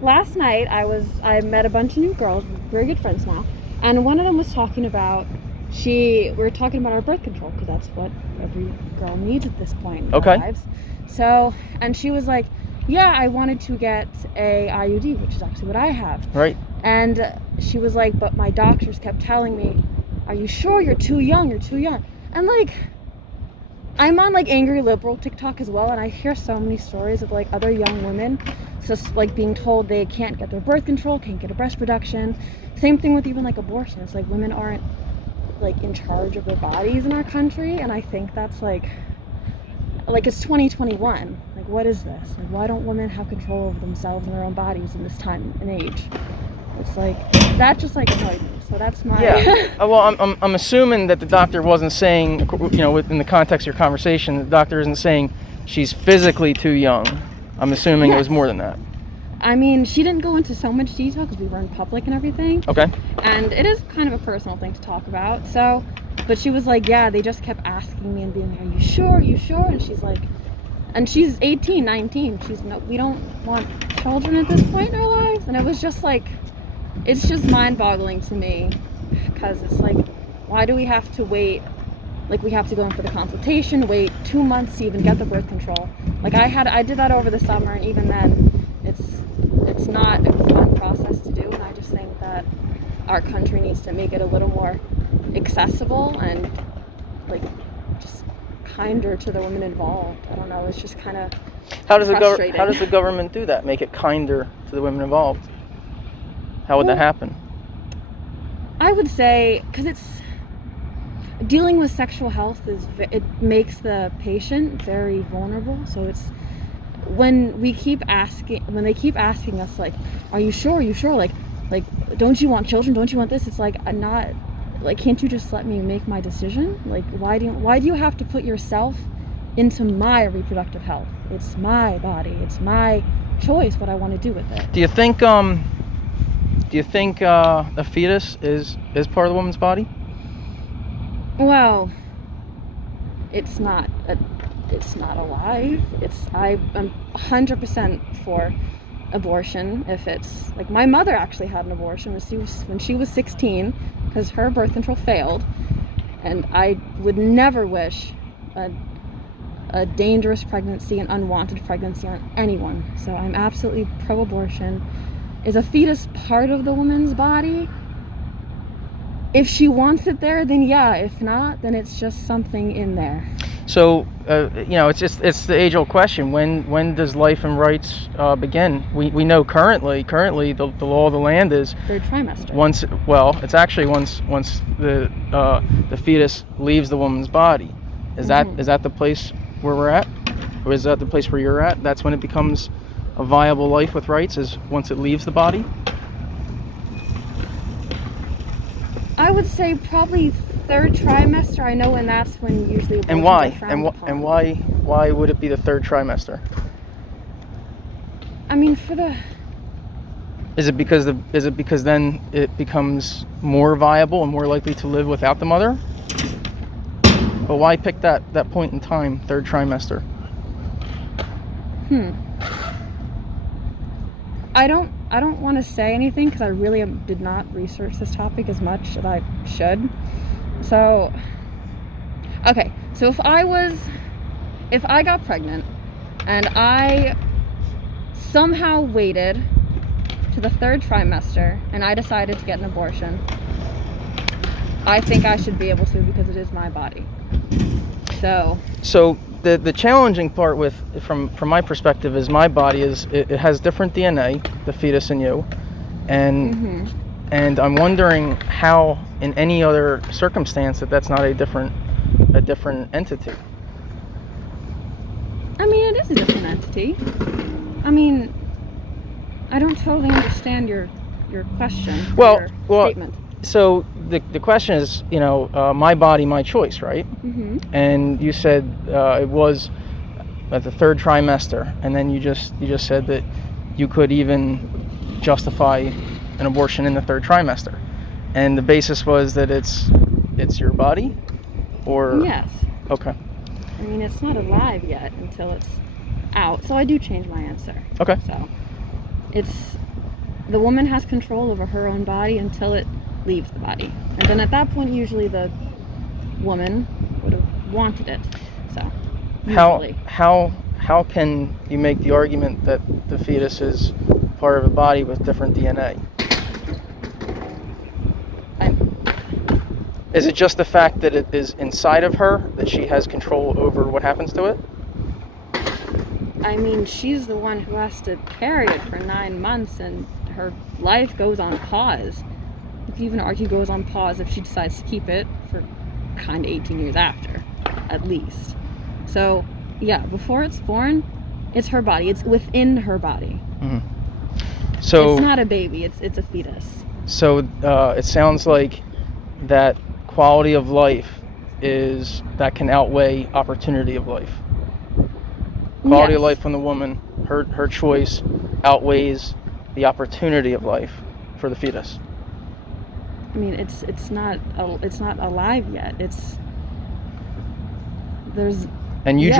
last night I met a bunch of new girls, very good friends now, and one of them was talking about we were talking about our birth control because that's what every girl needs at this point in their lives. So, and she was like, yeah, I wanted to get a IUD, which is actually what I have. Right. And she was like, but my doctors kept telling me, are you sure? You're too young, you're too young. And like, I'm on like Angry Liberal TikTok as well, and I hear so many stories of like other young women just like being told they can't get their birth control, can't get a breast reduction. Same thing with even like abortion. It's like women aren't like in charge of their bodies in our country, and I think that's like it's 2021. Like, what is this? Like, why don't women have control over themselves and their own bodies in this time and age? It's like that just like annoyed me. So that's my Well, I'm assuming that the doctor wasn't saying, within the context of your conversation, the doctor isn't saying she's physically too young. I'm assuming It was more than that. I mean, she didn't go into so much detail because we were in public and everything. Okay. And it is kind of a personal thing to talk about. So, but she was like, yeah, they just kept asking me and being like, are you sure? Are you sure? And she's like, and she's 18, 19. We don't want children at this point in our lives. And it was just like, it's just mind-boggling to me because it's like, why do we have to wait? Like, we have to go in for the consultation, wait 2 months to even get the birth control. Like, I did that over the summer, and even then, it's not a fun process to do. And I just think that our country needs to make it a little more accessible and like just kinder to the women involved. I don't know. It's just kind of frustrating. How does the government do that? Make it kinder to the women involved? How would that happen? I would say because it's dealing with sexual health it makes the patient very vulnerable. So it's when they keep asking us like, are you sure? Are you sure? Like, don't you want children? Don't you want this? It's like, I'm not. Like, can't you just let me make my decision? Like, why do you have to put yourself into my reproductive health? It's my body. It's my choice what I want to do with it. Do you think a fetus is part of the woman's body? Well, it's not alive. I'm 100% for abortion if it's like my mother actually had an abortion when she was 16 because her birth control failed, and I would never wish a dangerous pregnancy, an unwanted pregnancy on anyone. So I'm absolutely pro-abortion. Is a fetus part of the woman's body? If she wants it there, then yeah. If not, then it's just something in there. So, it's the age-old question. When does life and rights begin? We know currently the law of the land is third trimester. It's actually once the fetus leaves the woman's body. Is that the place where we're at, or is that the place where you're at? That's when it becomes a viable life with rights. Is once it leaves the body. I would say probably third trimester. I know, and that's when usually. And why? And why would it be the third trimester? I mean, Is it because then it becomes more viable and more likely to live without the mother? But why pick that point in time, third trimester? I don't want to say anything because I really did not research this topic as much as I should. So, okay. So if I got pregnant and I somehow waited to the third trimester and I decided to get an abortion, I think I should be able to because it is my body. So the challenging part from my perspective is my body is it has different DNA, the fetus in you, and I'm wondering how in any other circumstance that's not a different entity. I mean, it is a different entity. I mean, I don't totally understand your question. Your statement. So the question is, my body, my choice, right? And you said it was at the third trimester, and then you just said that you could even justify an abortion in the third trimester, and the basis was that it's your body, or yes. Okay. I mean, it's not alive yet until it's out, so I do change my answer. Okay. So it's the woman has control over her own body until it leaves the body. And then at that point, usually the woman would have wanted it. So, usually. How can you make the argument that the fetus is part of a body with different DNA? Is it just the fact that it is inside of her, that she has control over what happens to it? I mean, she's the one who has to carry it for 9 months, and her life goes on pause. You can even argue goes on pause if she decides to keep it for kind of 18 years after, at least. So, yeah, before it's born, it's her body. It's within her body. Mm-hmm. So it's not a baby. It's a fetus. So it sounds like that quality of life that can outweigh opportunity of life. Quality of life from the woman, her choice outweighs the opportunity of life for the fetus. I mean, it's not alive yet. And you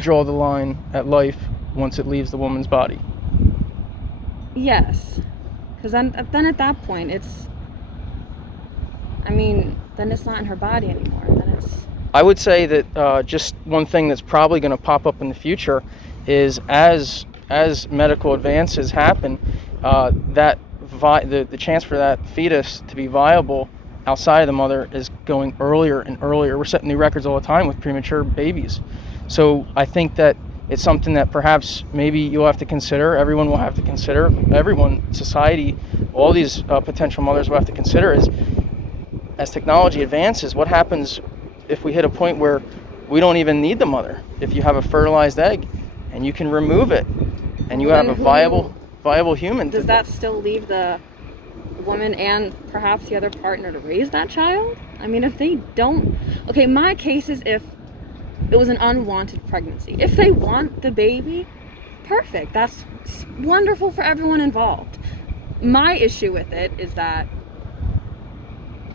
draw the line at life once it leaves the woman's body. Yes, because then at that point then it's not in her body anymore. Then it's. I would say that just one thing that's probably going to pop up in the future is as medical advances happen, that the chance for that fetus to be viable outside of the mother is going earlier and earlier. We're setting new records all the time with premature babies. So I think that it's something that perhaps maybe you'll have to consider, everyone will have to consider, everyone, society, all these potential mothers will have to consider is, as technology advances, what happens if we hit a point where we don't even need the mother? If you have a fertilized egg and you can remove it and you have a viable human. Does that still leave the woman and perhaps the other partner to raise that child? I mean, if they don't... Okay, my case is if it was an unwanted pregnancy. If they want the baby, perfect. That's wonderful for everyone involved. My issue with it is that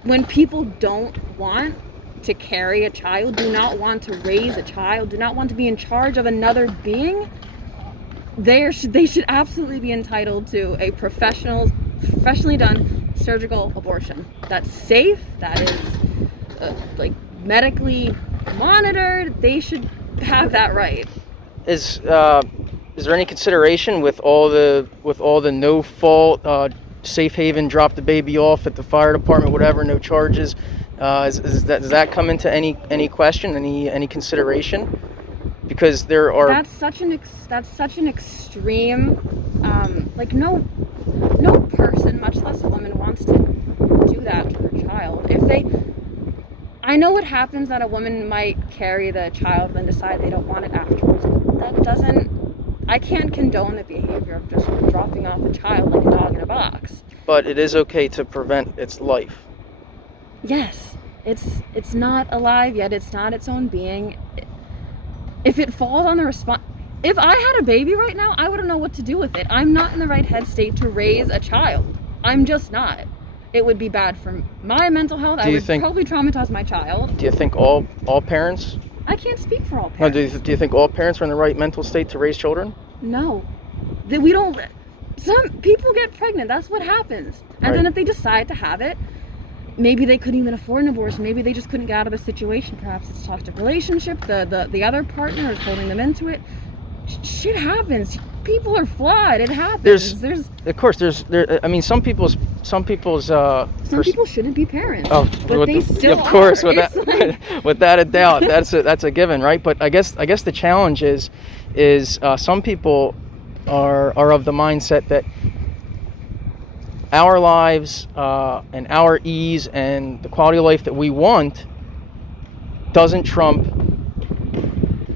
when people don't want to carry a child, do not want to raise a child, do not want to be in charge of another being, they should absolutely be entitled to a professionally done surgical abortion. That's safe, that is medically monitored. They should have that right. Is there any consideration with all the no fault safe haven, drop the baby off at the fire department, whatever, no charges? Does that come into any question, any consideration? Because there are that's such an extreme. No person, much less a woman, wants to do that to her child. I know what happens, that a woman might carry the child and then decide they don't want it afterwards. I can't condone the behavior of just dropping off a child like a dog in a box. But it is okay to prevent its life. Yes, it's not alive yet. It's not its own being. If it falls on the response, if I had a baby right now, I wouldn't know what to do with it. I'm not in the right head state to raise a child. I'm just not. It would be bad for my mental health. I would probably traumatize my child. Do you think all parents? I can't speak for all parents. No, do you think all parents are in the right mental state to raise children? No. We don't. Some people get pregnant. That's what happens. And then if they decide to have it, maybe they couldn't even afford an abortion. Maybe they just couldn't get out of the situation. Perhaps it's a toxic relationship. The other partner is holding them into it. Shit happens. People are flawed. It happens. Some people shouldn't be parents. Oh, but they still of course, are. Without a doubt, that's a given, right? But I guess the challenge is some people are of the mindset that our lives and our ease and the quality of life that we want doesn't trump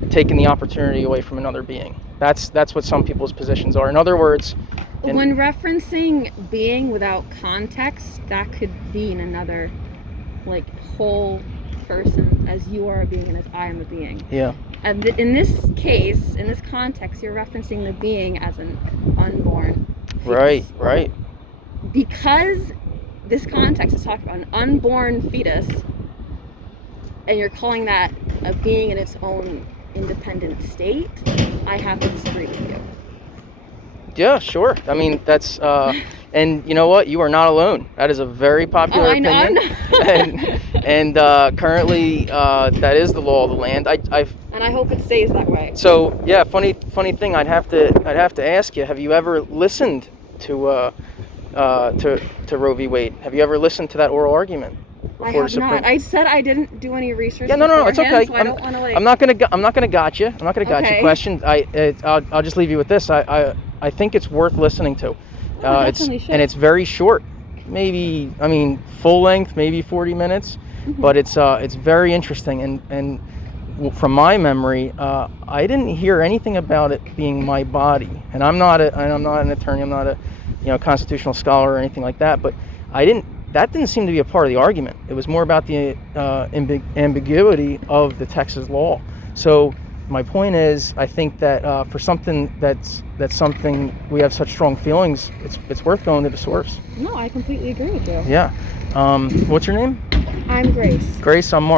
taking the opportunity away from another being. That's what some people's positions are. In other words, when referencing being without context, that could be in another whole person, as you are a being and as I am a being. Yeah. And in this case, in this context, you're referencing the being as an unborn fetus. Right. Because this context is talking about an unborn fetus, and you're calling that a being in its own independent state, I have to disagree with you. Yeah, sure. I mean, that's and And you know what? You are not alone. That is a very popular I know, I'm opinion. and currently, that is the law of the land. And I hope it stays that way. So yeah, funny thing. I'd have to ask you. Have you ever listened to Roe v. Wade? Have you ever listened to that oral argument? I have not. I said I didn't do any research. Yeah, no, it's okay. So I don't want to I'm not gonna got you. I'm not gonna got you. Okay. Question. I'll just leave you with this. I think it's worth listening to. Definitely should. And it's very short. Maybe, I mean, full length, maybe 40 minutes. Mm-hmm. But it's very interesting. And from my memory, I didn't hear anything about it being my body. And I'm not an attorney. I'm not a constitutional scholar or anything like that. But that didn't seem to be a part of the argument. It was more about the ambiguity of the Texas law. So my point is, I think that for something that's something we have such strong feelings, it's worth going to the source. No, I completely agree with you. Yeah. What's your name? I'm Grace. Grace, I'm Mark.